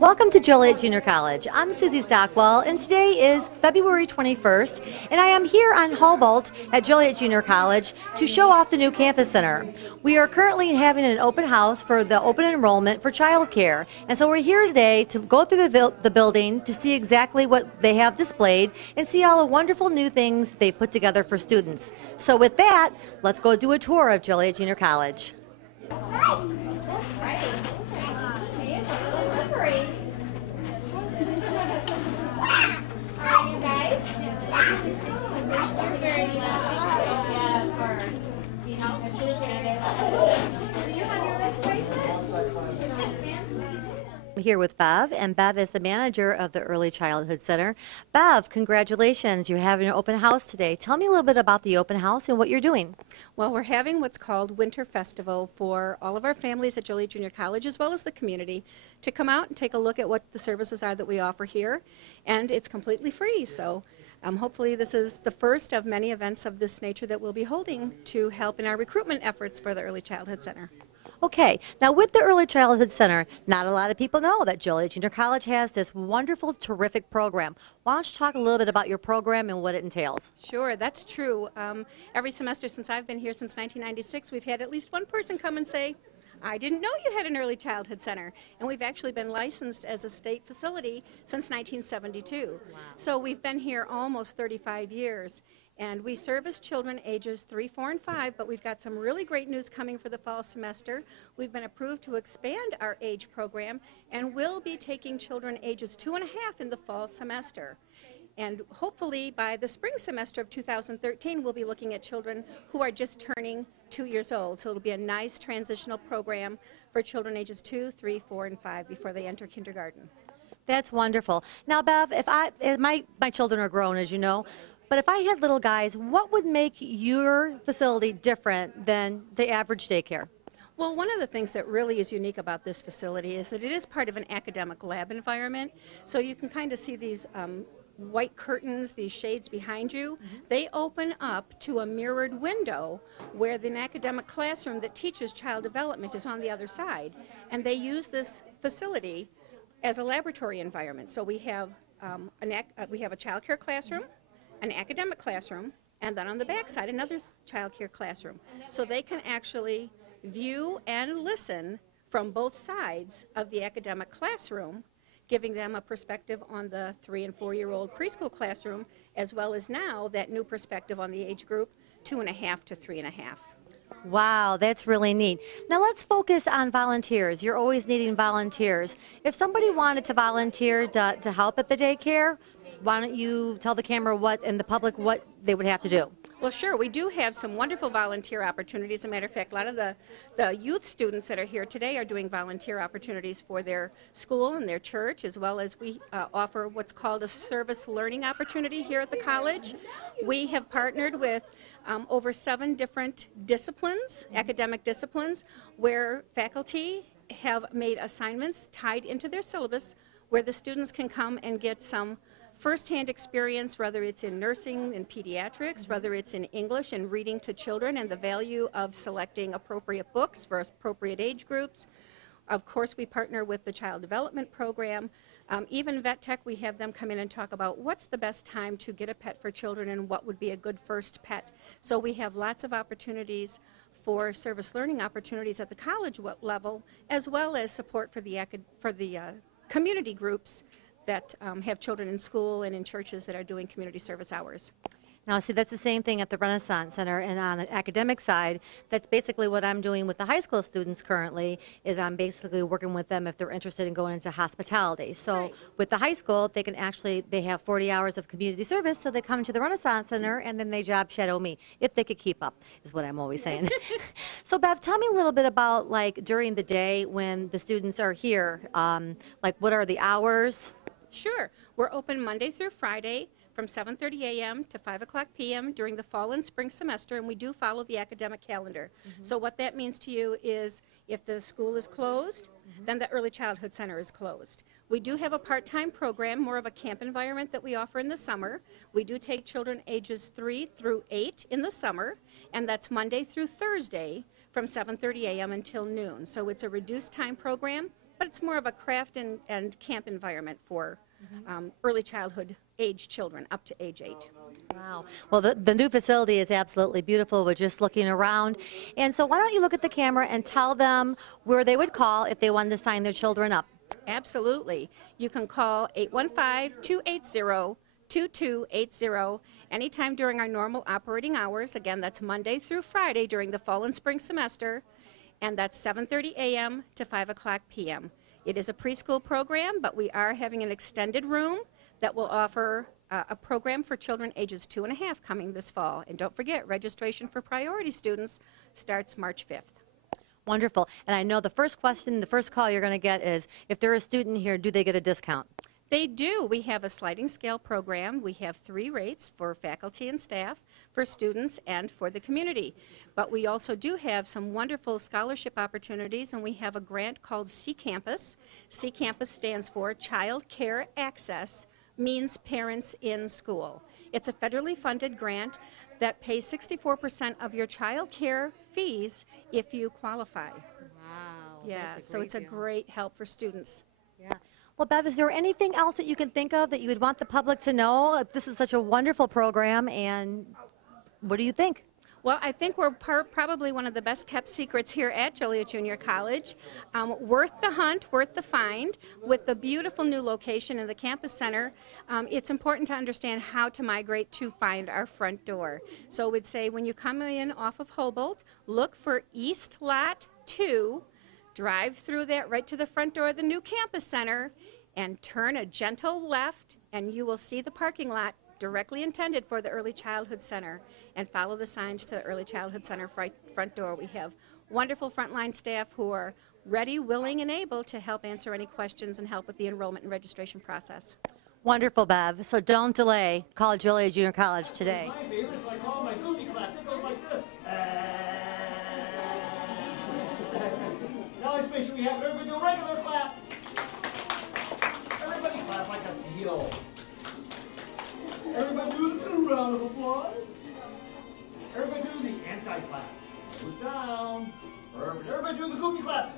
Welcome to Joliet Junior College. I'm Susie Stockwell, and today is February 21st, and I am here on Humboldt at Joliet Junior College to show off the new campus center. We are currently having an open house for the open enrollment for childcare, and so we're here today to go through the building to see exactly what they have displayed and see all the wonderful new things they've put together for students. So with that, let's go do a tour of Joliet Junior College. I'm here with Bev, and Bev is the manager of the Early Childhood Center. Bev, congratulations. You're having an open house today. Tell me a little bit about the open house and what you're doing. Well, we're having what's called Winter Festival for all of our families at Joliet Junior College as well as the community to come out and take a look at what the services are that we offer here. And it's completely free, so hopefully this is the first of many events of this nature that we'll be holding to help in our recruitment efforts for the Early Childhood Center. Okay, now with the Early Childhood Center, not a lot of people know that Joliet Junior College has this wonderful, terrific program. Why don't you talk a little bit about your program and what it entails? Sure, that's true. Every semester since I've been here since 1996, we've had at least one person come and say, I didn't know you had an early childhood center. And we've actually been licensed as a state facility since 1972. Wow. So we've been here almost 35 years. And we service children ages 3, 4, and 5, but we've got some really great news coming for the fall semester. We've been approved to expand our age program, and we'll be taking children ages 2 and a half in the fall semester. And hopefully by the spring semester of 2013, we'll be looking at children who are just turning 2 years old. So it'll be a nice transitional program for children ages 2, 3, 4, and 5 before they enter kindergarten. That's wonderful. Now, Bev, my children are grown, as you know, but if I had little guys, what would make your facility different than the average daycare? Well, one of the things that really is unique about this facility is that it is part of an academic lab environment. So you can kind of see these white curtains, these shades behind you. They open up to a mirrored window where the academic classroom that teaches child development is on the other side. And they use this facility as a laboratory environment. So we have a child care classroom, an academic classroom, and then on the back side another child care classroom. So they can actually view and listen from both sides of the academic classroom, giving them a perspective on the 3- and 4-year-old preschool classroom, as well as now that new perspective on the age group 2 and a half to 3 and a half. Wow, that's really neat. Now let's focus on volunteers. You're always needing volunteers. If somebody wanted to volunteer to help at the daycare, why don't you tell the camera and the public what they would have to do? Well, sure. We do have some wonderful volunteer opportunities. As a matter of fact, a lot of the youth students that are here today are doing volunteer opportunities for their school and their church, as well as we offer what's called a service learning opportunity here at the college. We have partnered with over 7 different disciplines, academic disciplines, where faculty have made assignments tied into their syllabus where the students can come and get some first-hand experience, whether it's in nursing and pediatrics, whether it's in English and reading to children and the value of selecting appropriate books for appropriate age groups. Of course, we partner with the Child Development Program. Even Vet Tech, we have them come in and talk about what's the best time to get a pet for children and what would be a good first pet. So we have lots of opportunities for service learning opportunities at the college level, as well as support for the community groups that have children in school and in churches that are doing community service hours. Now, see, that's the same thing at the Renaissance Center, and on the academic side, that's basically what I'm doing with the high school students currently, is I'm basically working with them if they're interested in going into hospitality. So right. With the high school, they have 40 hours of community service, so they come to the Renaissance Center, and then they job shadow me, if they could keep up, is what I'm always saying. So, Bev, tell me a little bit about, like, during the day when the students are here, like, what are the hours? Sure. We're open Monday through Friday from 7:30 a.m. to 5 o'clock p.m. during the fall and spring semester, and we do follow the academic calendar. So what that means to you is if the school is closed, then the Early Childhood Center is closed. We do have a part-time program, more of a camp environment that we offer in the summer. We do take children ages 3 through 8 in the summer, and that's Monday through Thursday from 7:30 a.m. until noon. So it's a reduced time program. but it's more of a craft and camp environment for early childhood age children up to age 8. Wow. Well, the new facility is absolutely beautiful. We're just looking around. And so why don't you look at the camera and tell them where they would call if they wanted to sign their children up? Absolutely. You can call 815-280-2280 anytime during our normal operating hours. Again, that's Monday through Friday during the fall and spring semester, and that's 7:30 a.m. to 5 o'clock p.m. It is a preschool program, but we are having an extended room that will offer a program for children ages 2 and a half coming this fall. And don't forget, registration for priority students starts March 5th. Wonderful. And I know the first question, the first call you're going to get is, if they're a student here, do they get a discount? They do. We have a sliding scale program. We have 3 rates for faculty and staff, for students, and for the community. But we also do have some wonderful scholarship opportunities, and we have a grant called C-Campus. C-Campus stands for Child Care Access, means parents in school. It's a federally funded grant that pays 64% of your child care fees if you qualify. Wow. Yeah, so it's a great help for students. Yeah. Well, Bev, is there anything else that you can think of that you would want the public to know? This is such a wonderful program, and what do you think? Well, I think we're probably one of the best kept secrets here at Joliet Junior College. Worth the hunt, worth the find. With the beautiful new location in the campus center, it's important to understand how to migrate to find our front door. So we'd say when you come in off of Humboldt, look for East Lot 2, drive through that right to the front door of the new campus center, and turn a gentle left, and you will see the parking lot directly intended for the Early Childhood Center, and follow the signs to the Early Childhood Center front door. We have wonderful frontline staff who are ready, willing, and able to help answer any questions and help with the enrollment and registration process. Wonderful, Bev. So don't delay. Call Joliet Junior College today. My favorite is like, oh, my goofy clap. It goes like this. Now let's make sure we have everybody do a regular clap. Everybody clap like a seal. Everybody do a round of applause. Everybody do the anti-clap. No sound. Perfect. Everybody do the goofy clap.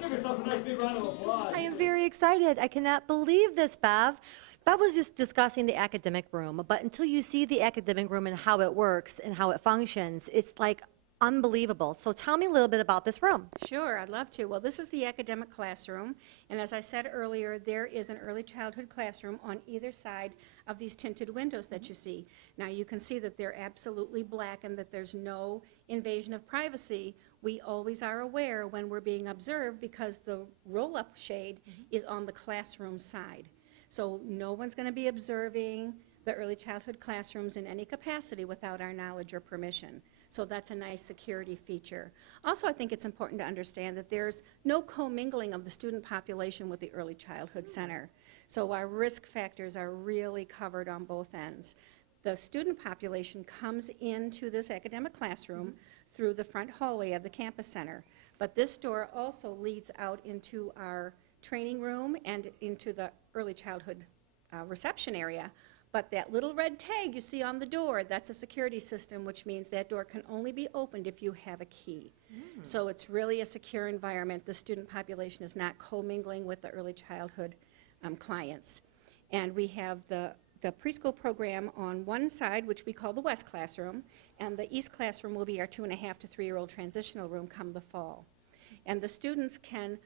Give yourselves a nice big round of applause. I am very excited. I cannot believe this, Bev. Bev was just discussing the academic room, but until you see the academic room and how it works and how it functions, it's like unbelievable. So tell me a little bit about this room. Sure, I'd love to. Well, this is the academic classroom, and as I said earlier, there is an early childhood classroom on either side of these tinted windows that you see. Now, you can see that they're absolutely black and that there's no invasion of privacy. We always are aware when we're being observed because the roll-up shade is on the classroom side. So no one's going to be observing the early childhood classrooms in any capacity without our knowledge or permission. So that's a nice security feature. Also, I think it's important to understand that there's no commingling of the student population with the Early Childhood Center. So our risk factors are really covered on both ends. The student population comes into this academic classroom through the front hallway of the campus center. But this door also leads out into our training room and into the early childhood reception area. But that little red tag you see on the door, that's a security system, which means that door can only be opened if you have a key. So it's really a secure environment. The student population is not commingling with the early childhood clients. And we have the preschool program on one side, which we call the West Classroom, and the East Classroom will be our 2.5 to 3-year-old transitional room come the fall. And the students can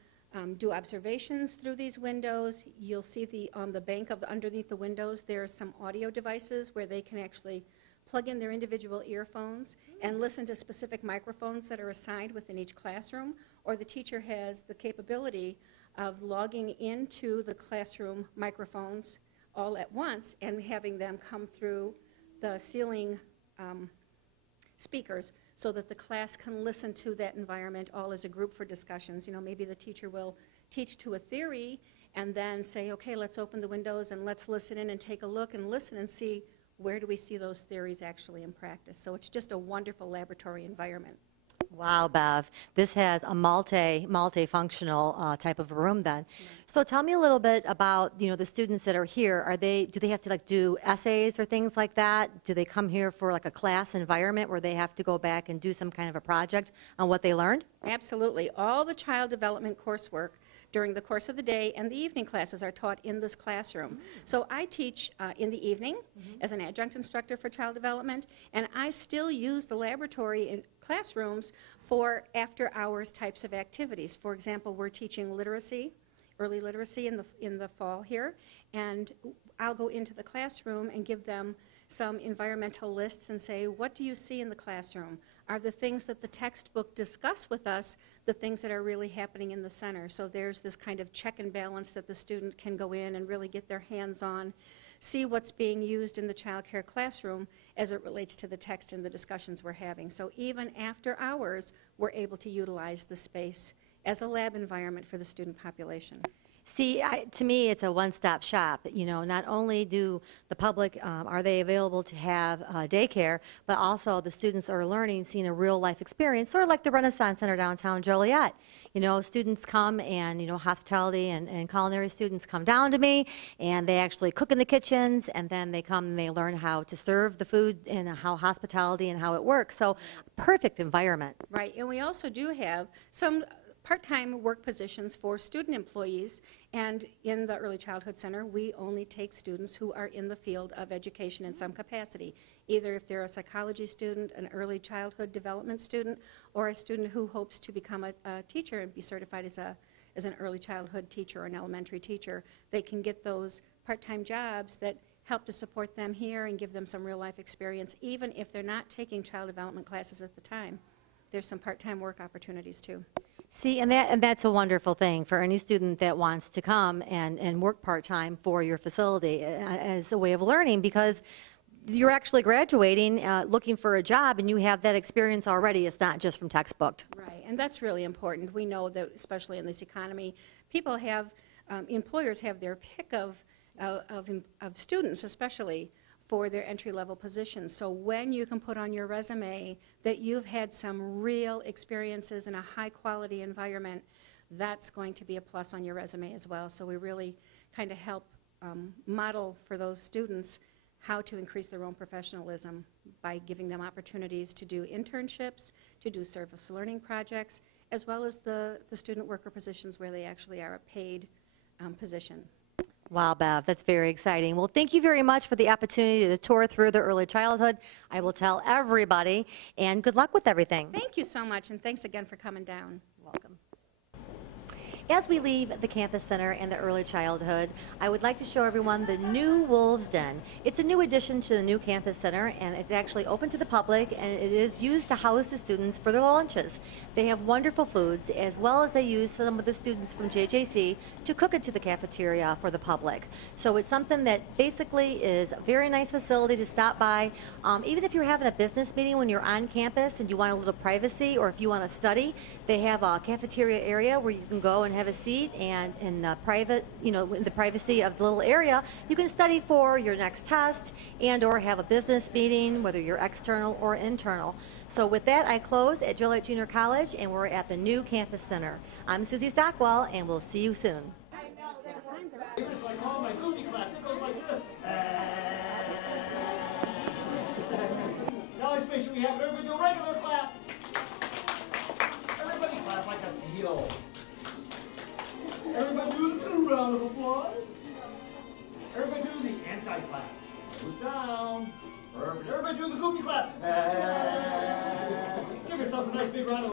do observations through these windows. You'll see on the bank underneath the windows, there's some audio devices where they can actually plug in their individual earphones and listen to specific microphones that are assigned within each classroom, or the teacher has the capability of logging into the classroom microphones all at once and having them come through the ceiling speakers so that the class can listen to that environment all as a group for discussions. You know, maybe the teacher will teach to a theory and then say, okay, let's open the windows and let's listen in and take a look and listen and see where do we see those theories actually in practice. So it's just a wonderful laboratory environment. Wow, Bev, this has a multifunctional type of room then. So tell me a little bit about, the students that are here. Do they have to like do essays or things like that? Do they come here for like a class environment where they have to go back and do some kind of a project on what they learned? Absolutely. All the child development coursework during the course of the day and the evening classes are taught in this classroom. So I teach in the evening as an adjunct instructor for child development, and I still use the laboratory in classrooms for after-hours types of activities. For example, we're teaching literacy, early literacy in the fall here, and I'll go into the classroom and give them some environmental lists and say, what do you see in the classroom? Are the things that the textbook discuss with us the things that are really happening in the center? So there's this kind of check and balance that the student can go in and really get their hands on, see what's being used in the child care classroom as it relates to the text and the discussions we're having. So even after hours, we're able to utilize the space as a lab environment for the student population. See, to me, it's a one-stop shop. Not only do the public, are they available to have daycare, but also the students are learning, seeing a real-life experience, sort of like the Renaissance Center downtown Joliet. Students come and, hospitality and culinary students come down to me, and they actually cook in the kitchens, and then they come and they learn how to serve the food and how hospitality and how it works. So, perfect environment. Right, and we also do have some part-time work positions for student employees, and in the Early Childhood Center, we only take students who are in the field of education in some capacity, either if they're a psychology student, an early childhood development student, or a student who hopes to become a teacher and be certified as an early childhood teacher or an elementary teacher. They can get those part-time jobs that help to support them here and give them some real-life experience, even if they're not taking child development classes at the time. There's some part-time work opportunities too. See, and that's a wonderful thing for any student that wants to come and work part-time for your facility as a way of learning, because you're actually graduating, looking for a job, and you have that experience already. It's not just from textbook. Right, and that's really important. We know that, especially in this economy, people have, employers have their pick of students, especially for their entry-level positions. So when you can put on your resume that you've had some real experiences in a high-quality environment, that's going to be a plus on your resume as well. So we really kind of help model for those students how to increase their own professionalism by giving them opportunities to do internships, to do service learning projects, as well as the student worker positions where they actually are a paid position. Wow, Bev, that's very exciting. Well, thank you very much for the opportunity to tour through the early childhood. I will tell everybody, and good luck with everything. Thank you so much, and thanks again for coming down. Welcome. As we leave the Campus Center and the early childhood, I would like to show everyone the new Wolves Den. It's a new addition to the new Campus Center, and it's actually open to the public, and it is used to house the students for their lunches. They have wonderful foods, as well as they use some of the students from JJC to cook it to the cafeteria for the public. So it's something that basically is a very nice facility to stop by. Even if you're having a business meeting when you're on campus and you want a little privacy, or if you want to study, they have a cafeteria area where you can go and have a seat, and in the private, in the privacy of the little area, you can study for your next test and or have a business meeting, whether you're external or internal. So with that, I close at Joliet Junior College, and we're at the new Campus Center. I'm Susie Stockwell, and we'll see you soon. It's like, oh, my goofy clap, it goes like this. Now let's make sure we have everybody do a regular clap. Everybody clap like a seal. Everybody do a round of applause. Everybody do the anti-clap. No sound. Perfect. Everybody do the goofy clap. Give yourselves a nice big round of applause.